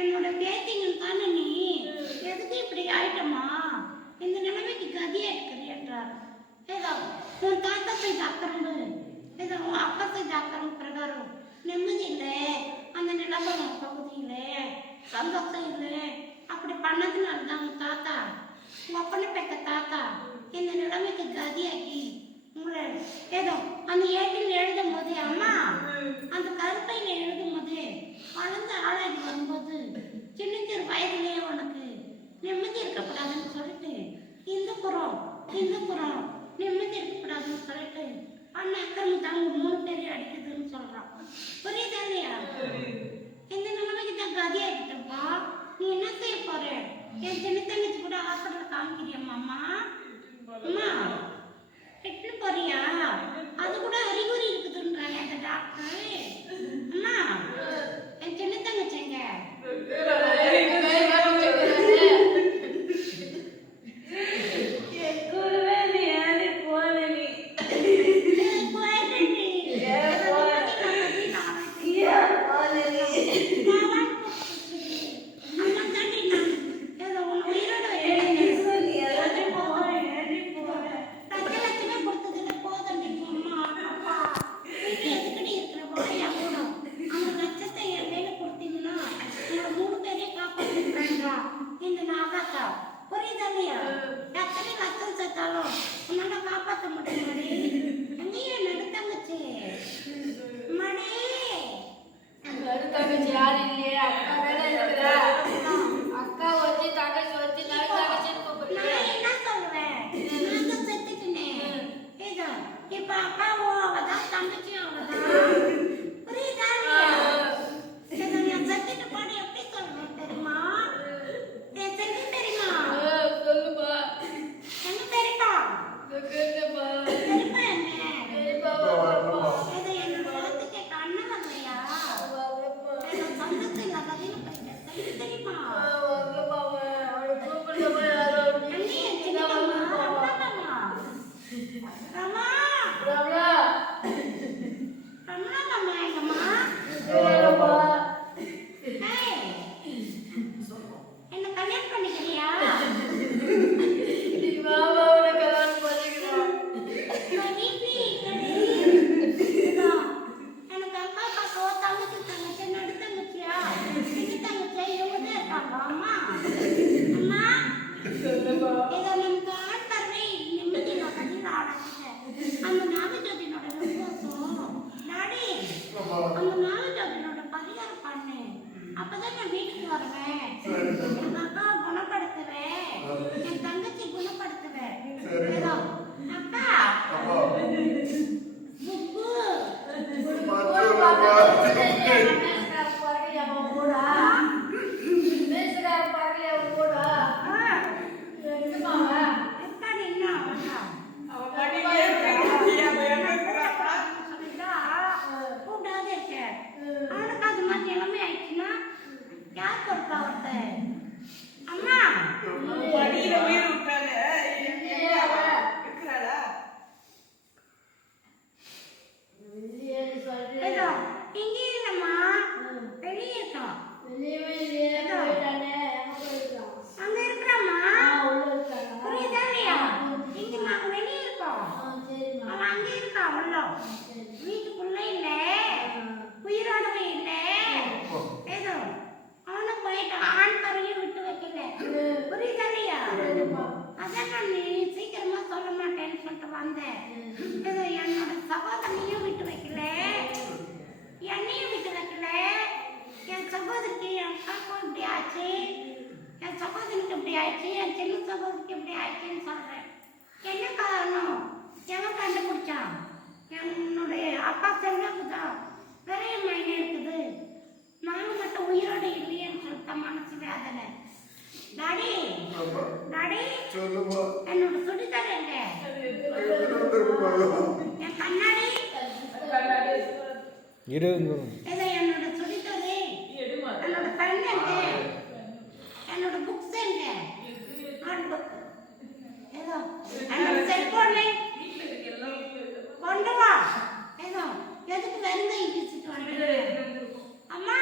என்னோட பேத்திங்கள் தானே நீ? எதுக்கு இப்படி ஆயிட்டமா இந்த நிலைமைக்கு கதியா இருக்கிறீ என்றார். ஏதோ உன் தாத்தா செய்த அக்கறம்பு ஏதோ உன் அப்பா செய்த அக்கறம் பிரகாரம். நிம்மதி இல்லை. அந்த நிலைமை உன் பகுதியிலே சந்தோஷம் இல்லை. அப்படி பண்ணதுனால தான் உன் தாத்தா உன் அப்பனை பெற்ற தாத்தா இந்த நிலைமைக்கு கதியாக்கி உங்களை ஏதோ அந்த ஏட்டில் எழுதும் போது அம்மா அந்த கருப்பையில் எழுதும் போது வளர்ந்து ஆளாகி வரும்போது சின்ன சிறு வயதிலே உனக்கு நிம்மதி இருக்கக்கூடாதுன்னு சொல்லிட்டு இந்த புறம் இந்த புறம் நிம்மதி இருக்கக்கூடாதுன்னு சொல்லிட்டு அண்ணன் அக்கிரம தாங்க மூணு பேரையும் அடிக்குதுன்னு சொல்றான். புரியுதா இல்லையா? இந்த நிலைமைக்கு தான் கதியாகிட்டப்பா நீ என்ன செய்ய போற? என் சின்ன தங்கச்சி கூட ஹாஸ்பிட்டல் காமிக்கிறியம்மா அம்மா. அம்மா எட்டு போறியா? அது கூட அறிகுறி இருக்குதுன்னு இல்லையா? எத்தனை கஷ்டம் செத்தாலும் உன்னால காப்பாற்ற முடியும் எங்கேயும் நடுத்தங்கச்சி. மணி. தங்கச்சி யாரும் இல்லையே? அக்கா தானே இருக்கிறா புரியுதா இல்லையா? அதான் நான் சீக்கிரமா சொல்ல மாட்டேன்னு சொல்லிட்டு வந்தேன் ஏதோ என்னோட சகோதரனையும் விட்டு வைக்கல என்னையும் விட்டு வைக்கல என் சகோதரிக்கு என் அக்காவுக்கும் இப்படி ஆச்சு என் சகோதரிக்கு இப்படி ஆயிடுச்சு என் சின்ன சகோதரிக்கு இப்படி ஆயிடுச்சுன்னு சொல்றேன். என்ன காரணம்? எவன் கண்டுபிடிச்சான்? என்னுடைய அப்பா செல்வாக்கு தான் பெரிய மைனே இருக்குது. நாங்க மட்டும் உயிரோட இல்லையேன்னு சொல்லிட்ட மனசு வேதனை. டாடி டாடி சொல்லுமா. என்னோட சுடிதார் எங்க? என் கண்ணாடி. இருங்க ஏதோ என்னோட சுடிதாரு என்னோட பென் எங்க என்னோட புக்ஸ் எங்க நோட் புக் ஏதோ கொண்டு வா. ஏதோ எதுக்கு வெறுங்க இடிச்சிட்டு வந்து அம்மா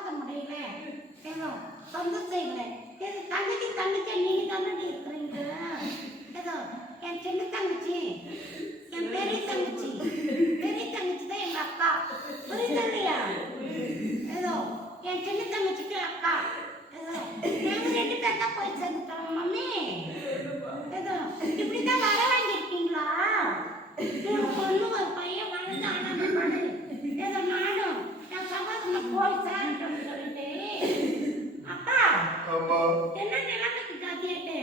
காப்பாற்ற முடியல ஏதோ சொந்த செய்யல இது தங்கச்சி தங்கச்சி நீங்க தானே இருக்கிறீங்க. ஏதோ என் சின்ன தங்கச்சி. என் பெரிய தங்கச்சி. பெரிய தங்கச்சி தான் எங்க அக்கா புரியுது இல்லையா? ஏதோ என் சின்ன தங்கச்சிக்கு அக்கா ஏதோ நாங்க ரெண்டு பேர் தான் போய் சேர்ந்துட்டோம் மம்மி. ஏதோ இப்படிதான் வர வாங்கியிருக்கீங்களா பொண்ணு ஒரு பையன் வளர்ந்து ஆனா ஏதோ நானும் என் சகோதரன் போய் சேர்ந்துட்டோம்னு சொல்லிட்டு அப்பா ஆமா என்ன காத்தியாட்டு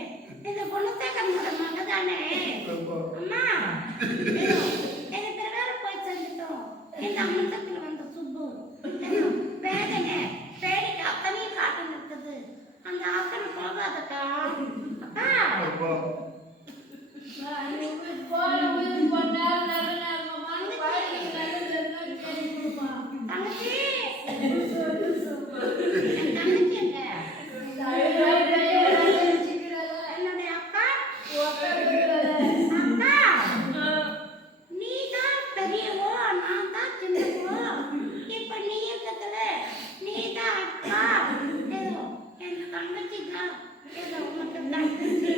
இந்த பொண்ணு சேர்க்கறோட மக தானே? அம்மா எங்க பிரகாரம் போய் சேர்ந்துட்டோம். இந்த அம்மந்தத்துல வந்த சுப்பு. வேதனை வேடிக்கை அத்தனையும் காட்டு இருக்குது. அந்த ஆக்கனை போகாதக்கா அப்பா ஆமா போன போய் பண்ணாரு நல்ல நேரமா வாழ்க்கை நல்லது சரி கொடுப்பா தங்கச்சி என் தங்கச்சி எங்க என்னுடைய அக்கா அக்கா நீ தான் பெரியவோ நான் தான் சின்னவோ இப்ப நீ இருக்கத்துல நீ தான் அக்கா ஏதோ என் தங்கச்சி தான் ஏதோ உனக்கு தங்கச்சி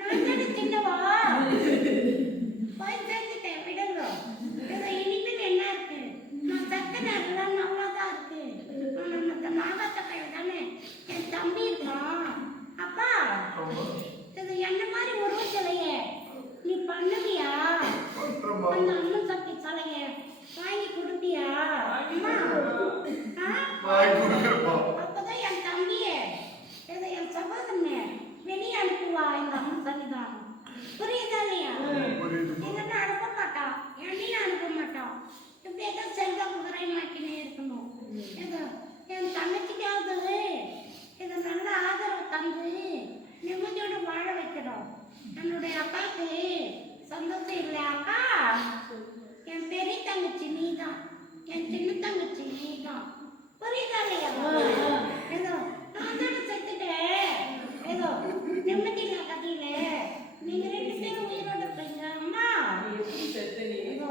நான் தானே சின்னவா போய் சேர்ந்துட்டேன் விடுங்க ஏதோ இனிமேல் என்ன இருக்கு நான் சத்த நேரம் அவ்வளோதான் இருக்கு ஆனால் மற்ற நாகத்தக்கை தானே என் தம்பி இருக்கான் அப்பா ஆமா இது என்ன மாதிரி உருவ சிலைய நீ பண்ணுவியா பண்றமா அந்த அம்மன் சக்தி சிலைய வாங்கி கொடுப்பியா அம்மா ஆ? வாய் கொடுக்கறமா அப்பதான் என் தம்பிய இதை என் சகோதரனை வெளியே அனுப்புவா இந்த அம்மன் சன்னிதானம் புரியுதா இல்லையா புரியுது என்னன்னா அனுப்ப மாட்டான் என்னையும் அனுப்ப மாட்டான் இப்படியே தான் செல்வ குதிரை மாக்கினே இருக்கணும் இது என் தங்கச்சிக்காவது இது நல்ல தந்து நிம்மதியோடு வாழ வைக்கணும். என்னுடைய அக்காவுக்கு சந்தோஷம் இல்லை அக்கா என் பெரிய தங்கச்சி நீ தான் என் சின்ன தங்கச்சி நீ தான் புரியுதா இல்லையா? ஏதோ நான் தானே செத்துட்டேன். ஏதோ நிம்மதி நான் கதையில? நீங்க ரெண்டு பேரும் உயிரோட இருப்பீங்க அம்மா. ஏதோ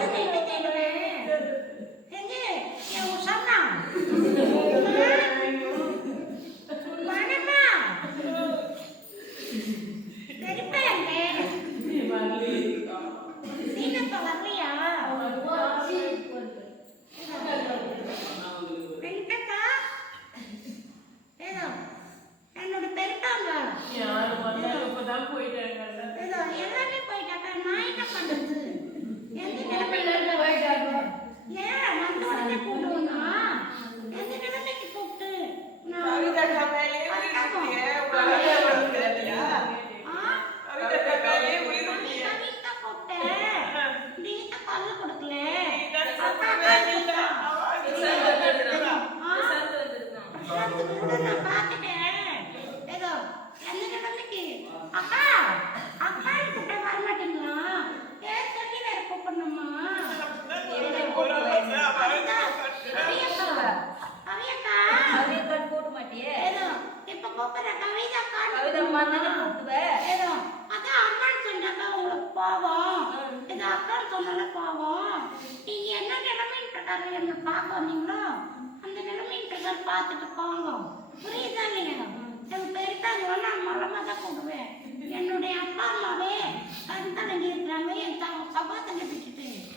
பாவம். இது அக்கா சொன்னால பாவம். நீங்க என்ன நிலைமைன்னு பிரகாரம் பார்க்க வந்தீங்களோ, அந்த நிலைமையின் பார்த்துட்டு போங்க. புரியுதா இல்லையா? என் பெரியப்பாங்களை நான் மலமாக தான் கூப்பிடுவேன். என்னுடைய அப்பா அம்மாவே கருத்தடங்கி இருக்கிறாங்க என் த- சகோதரி